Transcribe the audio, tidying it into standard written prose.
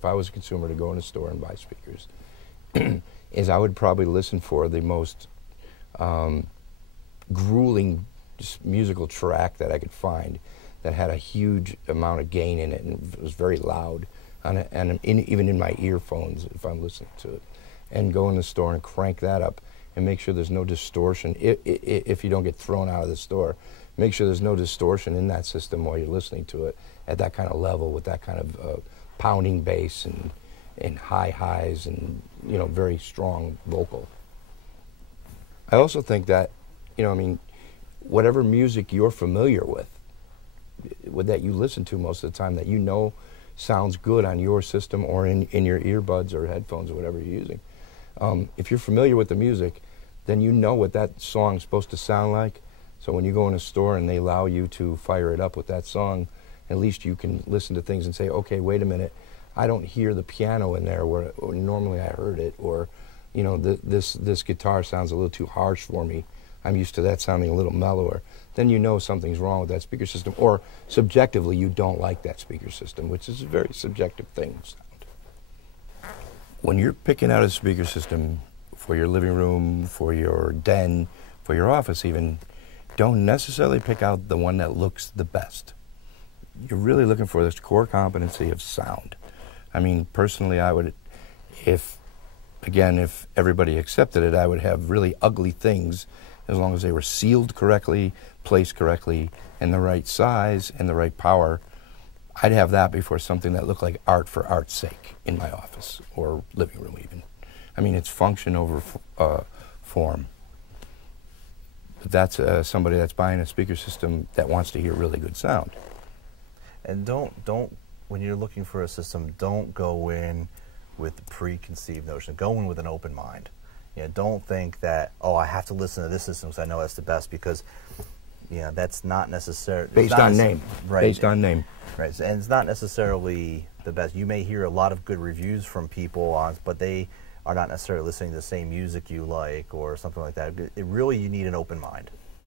if I was a consumer to go in a store and buy speakers, is I would probably listen for the most grueling musical track that I could find that had a huge amount of gain in it and was very loud, even in my earphones if I'm listening to it, and go in the store and crank that up and make sure there's no distortion. If you don't get thrown out of the store, make sure there's no distortion in that system while you're listening to it at that kind of level with that kind of pounding bass and high highs and, you know, very strong vocal. I also think that, you know, I mean, whatever music you're familiar with that you listen to most of the time that you know sounds good on your system or in your earbuds or headphones or whatever you're using. If you're familiar with the music, then you know what that song's supposed to sound like. So when you go in a store and they allow you to fire it up with that song, at least you can listen to things and say, okay, wait a minute, I don't hear the piano in there where normally I heard it, or, you know, this guitar sounds a little too harsh for me. I'm used to that sounding a little mellower. Then you know something's wrong with that speaker system, or subjectively you don't like that speaker system, which is a very subjective thing. Sound. When you're picking out a speaker system for your living room, for your den, for your office even, don't necessarily pick out the one that looks the best. You're really looking for this core competency of sound. I mean, personally, I would, if everybody accepted it, I would have really ugly things as long as they were sealed correctly, placed correctly, and the right size and the right power. I'd have that before something that looked like art for art's sake in my office or living room even. I mean, it's function over form. But that's somebody that's buying a speaker system that wants to hear really good sound. And don't, when you're looking for a system, don't go in with the preconceived notion. Go in with an open mind. You know, don't think that, oh, I have to listen to this system because I know that's the best, because, you know, that's not necessarily... Based on name. Right. Based on name. Right, and it's not necessarily the best. You may hear a lot of good reviews from people on, but they are not necessarily listening to the same music you like or something like that. It really, you need an open mind.